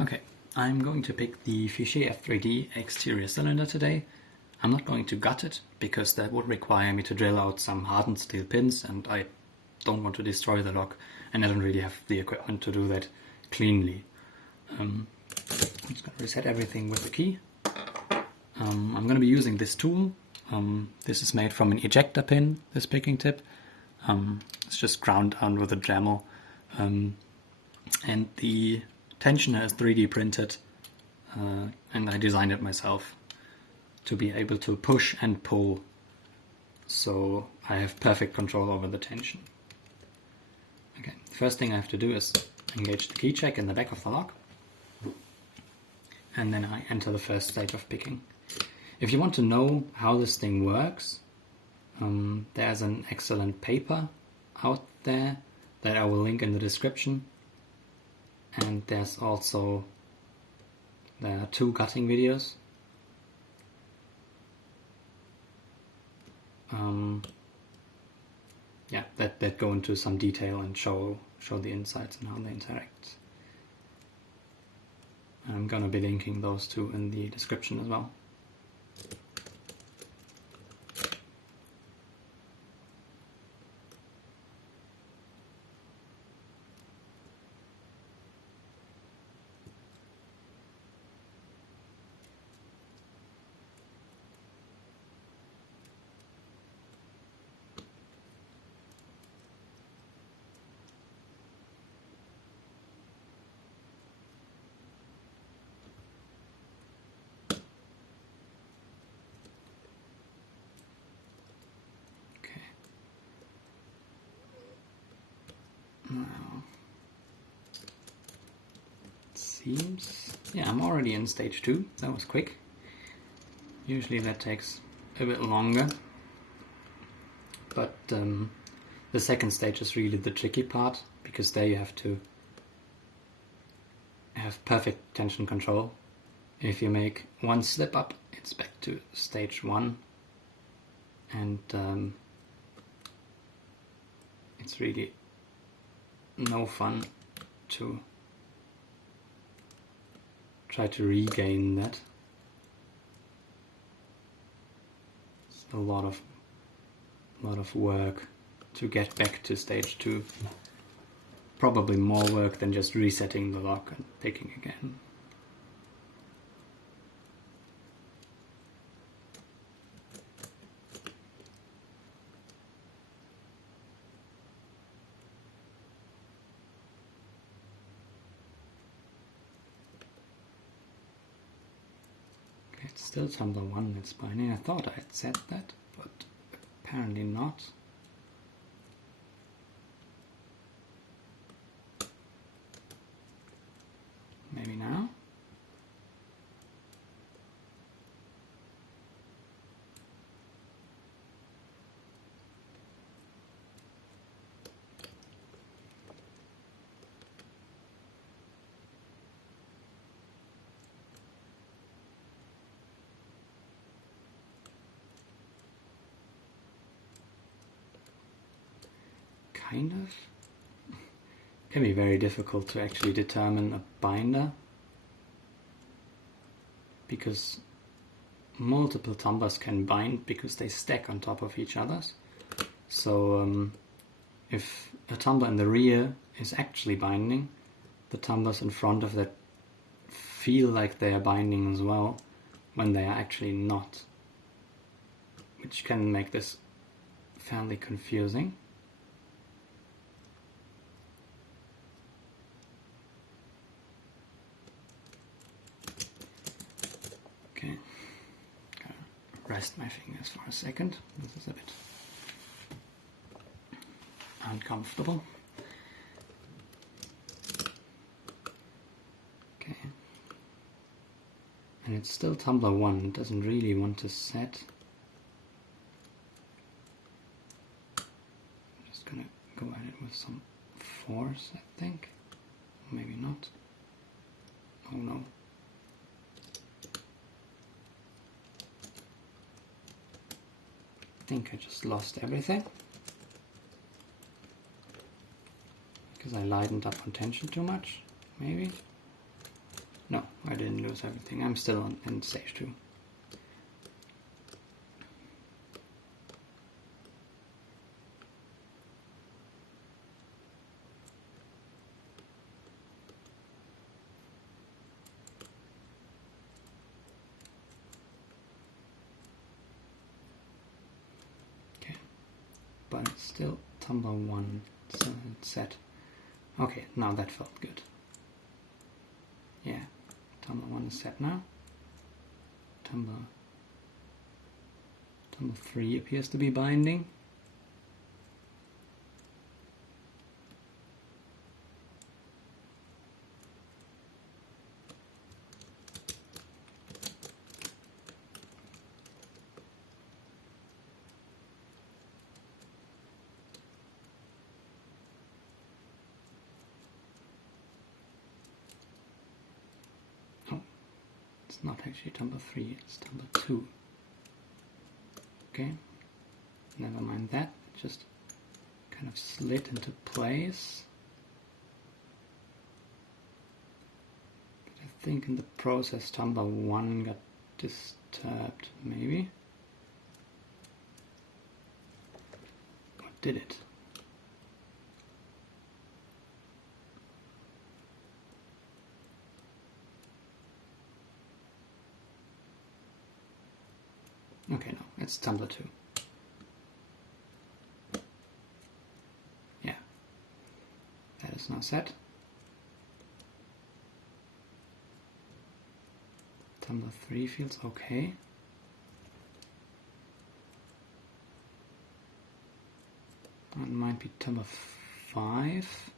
Okay, I'm going to pick the Fichet f3d exterior cylinder today. I'm not going to gut it, because that would require me to drill out some hardened steel pins, and I don't want to destroy the lock, and I don't really have the equipment to do that cleanly. I'm just going to reset everything with the key. I'm going to be using this tool. This is made from an ejector pin, this picking tip. It's just ground down with a Dremel. And the tensioner is 3D printed, and I designed it myself to be able to push and pull, so I have perfect control over the tension. Okay, the first thing I have to do is engage the key check in the back of the lock, and then I enter the first stage of picking. If you want to know how this thing works, there's an excellent paper out there that I will link in the description, and there are 2 gutting videos. Yeah, that go into some detail and show the insides and how they interact. I'm gonna be linking those 2 in the description as well. Now, it seems, yeah, I'm already in stage 2. That was quick. Usually that takes a bit longer, but the second stage is really the tricky part, because there you have to have perfect tension control. If you make one slip up, it's back to stage 1, and it's really no fun to try to regain that. It's a lot of work to get back to stage 2. Probably more work than just resetting the lock and picking again. It's still tumbler 1 that's binding. I thought I had said that, but apparently not. Maybe now? Kind of. It can be very difficult to actually determine a binder, because multiple tumblers can bind because they stack on top of each other. So if a tumbler in the rear is actually binding, the tumblers in front of that feel like they are binding as well, when they are actually not, which can make this fairly confusing. Okay, gotta rest my fingers for a second. This is a bit uncomfortable. Okay, and it's still tumbler 1. It doesn't really want to set. I'm just gonna go at it with some force, I think. Maybe not. Oh no. I think I just lost everything because I lightened up on tension too much, maybe. No, I didn't lose everything. I'm still in stage 2. Okay, but it's still tumbler 1 set. Okay, now that felt good. Yeah, tumbler 1 is set now. Tumbler 3 appears to be binding. It's not actually tumbler 3, it's tumbler 2. Okay, never mind that, just kind of slid into place. But I think in the process tumbler 1 got disturbed, maybe. Or did it? Okay, no, it's tumbler 2. Yeah, that is now set. Tumbler 3 feels okay. It might be tumbler 5.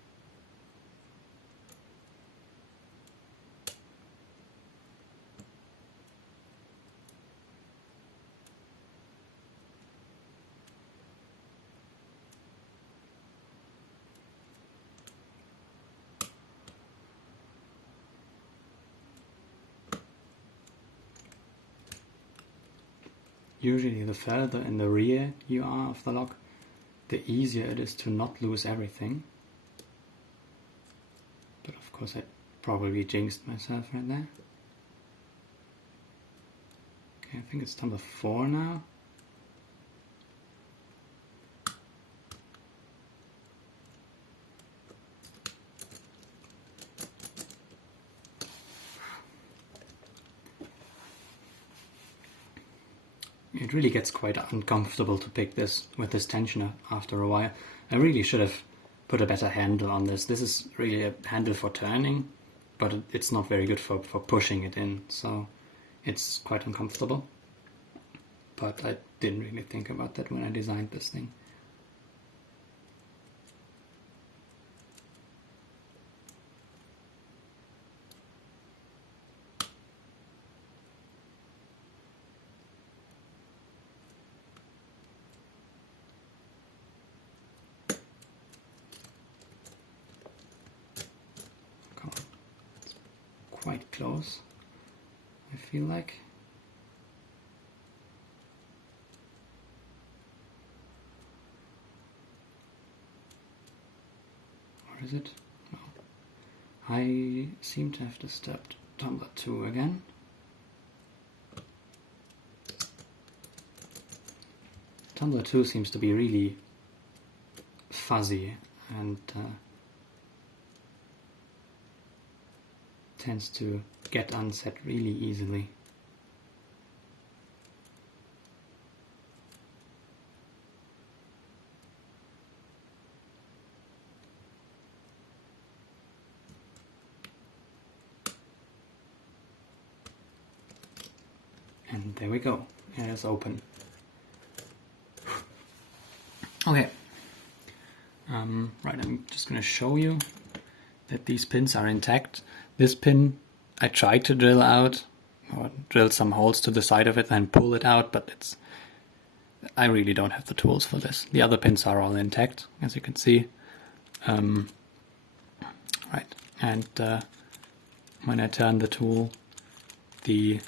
Usually the further in the rear you are of the lock, the easier it is to not lose everything. But of course I probably jinxed myself right there. Okay, I think it's tumbler 4 now. It really gets quite uncomfortable to pick this with this tensioner after a while. I really should have put a better handle on this. This is really a handle for turning, but it's not very good for pushing it in, so it's quite uncomfortable. But I didn't really think about that when I designed this thing. Quite close, I feel like. Or is it? No. I seem to have disturbed tumbler 2 again. Tumbler 2 seems to be really fuzzy and tends to get unset really easily. And there we go, it is open. Okay, right, I'm just going to show you that these pins are intact. This pin I tried to drill out, or drill some holes to the side of it and pull it out, but I really don't have the tools for this. The other pins are all intact, as you can see. Right, and when I turn the tool, the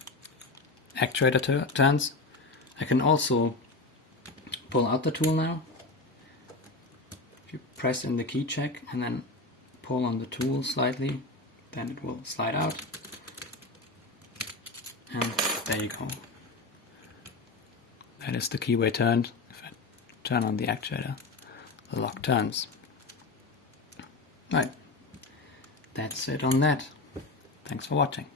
actuator turns. I can also pull out the tool now. If you press in the key check and then pull on the tool slightly, then it will slide out. And there you go. That is the keyway turned. If I turn on the actuator, the lock turns. Right. That's it on that. Thanks for watching.